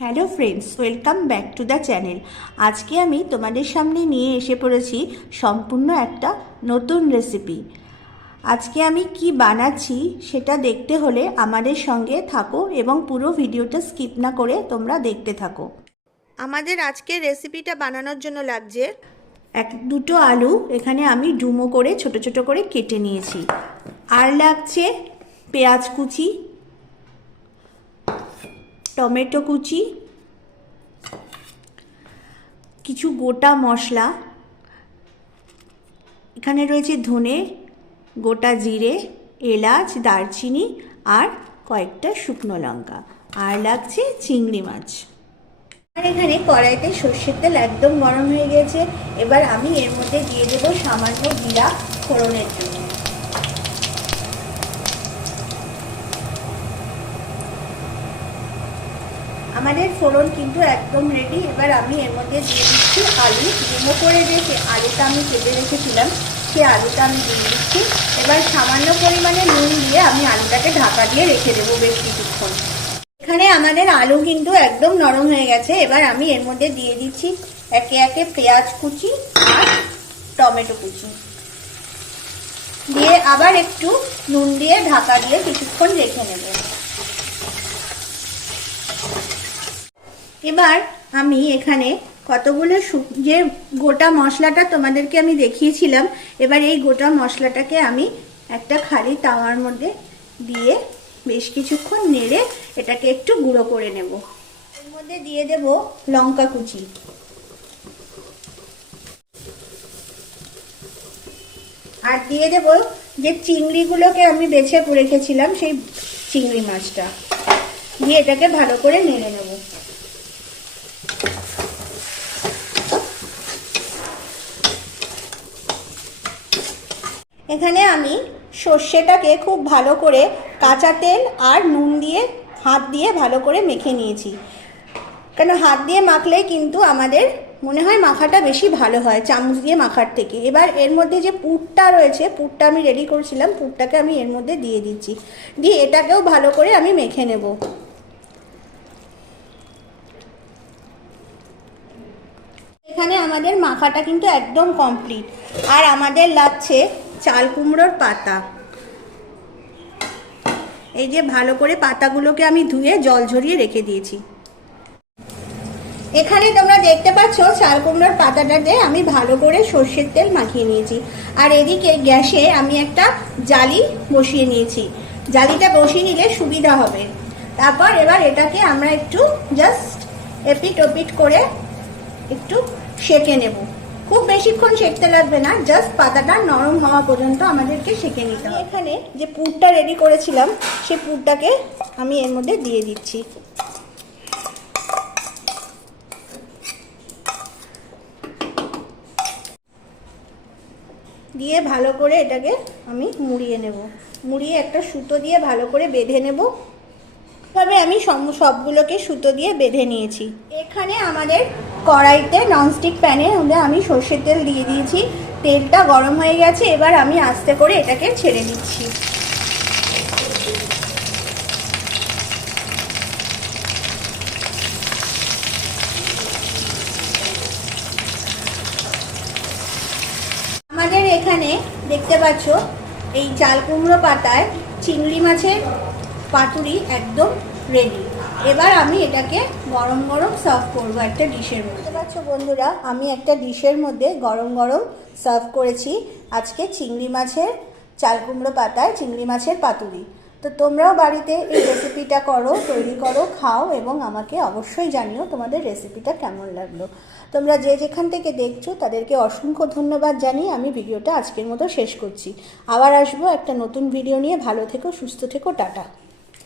Hello friends welcome back to the channel আজকে আমি তোমাদের সামনে নিয়ে এসে পড়েছি সম্পূর্ণ একটা নতুন রেসিপি আজকে আমি কি বানাচ্ছি সেটা দেখতে হলে আমাদের সঙ্গে থাকো এবং পুরো ভিডিওটা স্কিপ না করে তোমরা দেখতে থাকো। আমাদের আজকের রেসিপিটা বানানোর জন্য লাগছে এক, দুটো আলু, এখানে আমি ডুমো করে ছোট ছোট করে কেটে নিয়েছি। আর লাগছে পেঁয়াজ কুচি টমেটো কুচি, কিছু গোটা মশলা, এখানে রয়েছে ধনে, গোটা জিরে, এলাচ, দারচিনি আর কয়েকটা শুকনো লঙ্কা। আর লাগছে চিংড়ি মাছ। আর এখানে কড়াইতে সর্ষের তেল একদম গরম হয়ে গেছে। এবার আমি এর মধ্যে দিয়ে দেবো সামান্য জিরা ফোড়নের জন্য। আমাদের ফোড়ন কিন্তু একদম রেডি এবার আমি এর মধ্যে দিয়ে দিচ্ছি আলু। ডুমো করে যে সে আলুটা আমি কেটে রেখেছিলাম সেই আলুটা আমি দিয়ে দিচ্ছি। এবার সামান্য পরিমাণে নুন দিয়ে আমি আলুটাকে ঢাকা দিয়ে রেখে দেবো বেশ কিছুক্ষণ। এখানে আমাদের আলু কিন্তু একদম নরম হয়ে গেছে। এবার আমি এর মধ্যে দিয়ে দিচ্ছি একে একে পেঁয়াজ কুচি আর টমেটো কুচি। দিয়ে আবার একটু নুন দিয়ে ঢাকা দিয়ে কিছুক্ষণ রেখে নেব। এবার আমি এখানে কতগুলো যে গোটা মশলাটা তোমাদেরকে আমি দেখিয়েছিলাম, এবার এই গোটা মশলাটাকে আমি একটা খালি তাওয়ার মধ্যে দিয়ে বেশ কিছুক্ষণ নেড়ে এটাকে একটু গুঁড়ো করে নেব। এর মধ্যে দিয়ে দেব লঙ্কা কুচি। আর দিয়ে দেব যে চিংড়িগুলোকে আমি বেছে রেখেছিলাম, সেই চিংড়ি মাছটা। দিয়ে এটাকে ভালো করে নেড়ে নেব। এখানে আমি সর্ষেটাকে খুব ভালো করে কাঁচা তেল আর নুন দিয়ে, হাত দিয়ে ভালো করে মেখে নিয়েছি। কেন হাত দিয়ে মাখলে কিন্তু আমাদের মনে হয় মাখাটা বেশি ভালো হয়, চামচ দিয়ে মাখার থেকে। এবার এর মধ্যে যে পুরটা রয়েছে, পুরটা আমি রেডি করেছিলাম, পুরটাকে আমি এর মধ্যে দিয়ে দিচ্ছি। দিয়ে এটাকেও ভালো করে আমি মেখে নেব। এখানে আমাদের মাখাটা কিন্তু একদম কমপ্লিট আর আমাদের লাগছে চাল কুমড়োর পাতা। এই যে ভালো করে পাতাগুলোকে আমি ধুয়ে জল ঝরিয়ে রেখে দিয়েছি। এখানে তোমরা দেখতে পাচ্ছ চাল কুমড়োর পাতাটাতে আমি ভালো করে সর্ষের তেল মাখিয়ে নিয়েছি। আর এদিকে গ্যাসে আমি একটা জালি বসিয়ে নিয়েছি। জালিটা বসিয়ে নিলে সুবিধা হবে। তারপর এবার এটাকে আমরা একটু জাস্ট এপিট ওপিট করে একটু সেকে নেব। খুব বেশিক্ষণ সেকতে লাগবে না জাস্ট পাতাটা নরম হওয়া পর্যন্ত আমাদেরকে সেকে নিতে হবে। এখানে যে পুরটা রেডি করেছিলাম, সেই পুরটাকে আমি এর মধ্যে দিয়ে দিচ্ছি। দিয়ে ভালো করে এটাকে আমি মুড়িয়ে নেব। মুড়িয়ে একটা সুতো দিয়ে ভালো করে বেঁধে নেব। তবে আমি সবগুলোকে সুতো দিয়ে বেঁধে নিয়েছি। এখানে আমাদের কড়াইতে ননস্টিক প্যানে মধ্যে আমি সর্ষের তেল দিয়ে দিয়েছি। তেলটা গরম হয়ে গেছে, এবার আমি আস্তে করে এটাকে ছেড়ে দিচ্ছি আমাদের এখানে দেখতে পাচ্ছ, এই চাল কুমড়ো পাতায় চিংড়ি মাছের পাতুরি একদম রেডি এবার আমি এটাকে গরম গরম সার্ভ করব একটা ডিশের মধ্যে। পাচ্ছ বন্ধুরা, আমি একটা ডিশের মধ্যে গরম গরম সার্ভ করেছি। আজকে চিংড়ি মাছের চাল কুমড়ো পাতায় চিংড়ি মাছের পাতুরি। তো তোমরাও বাড়িতে এই রেসিপিটা করো, তৈরি করো, খাও এবং আমাকে অবশ্যই জানিও তোমাদের রেসিপিটা কেমন লাগল। তোমরা যে যেখান থেকে দেখছ তাদেরকে অসংখ্য ধন্যবাদ জানিয়ে আমি ভিডিওটা আজকের মতো শেষ করছি। আবার আসব একটা নতুন ভিডিও নিয়ে। ভালো থেকো, সুস্থ থেকো, টাটা।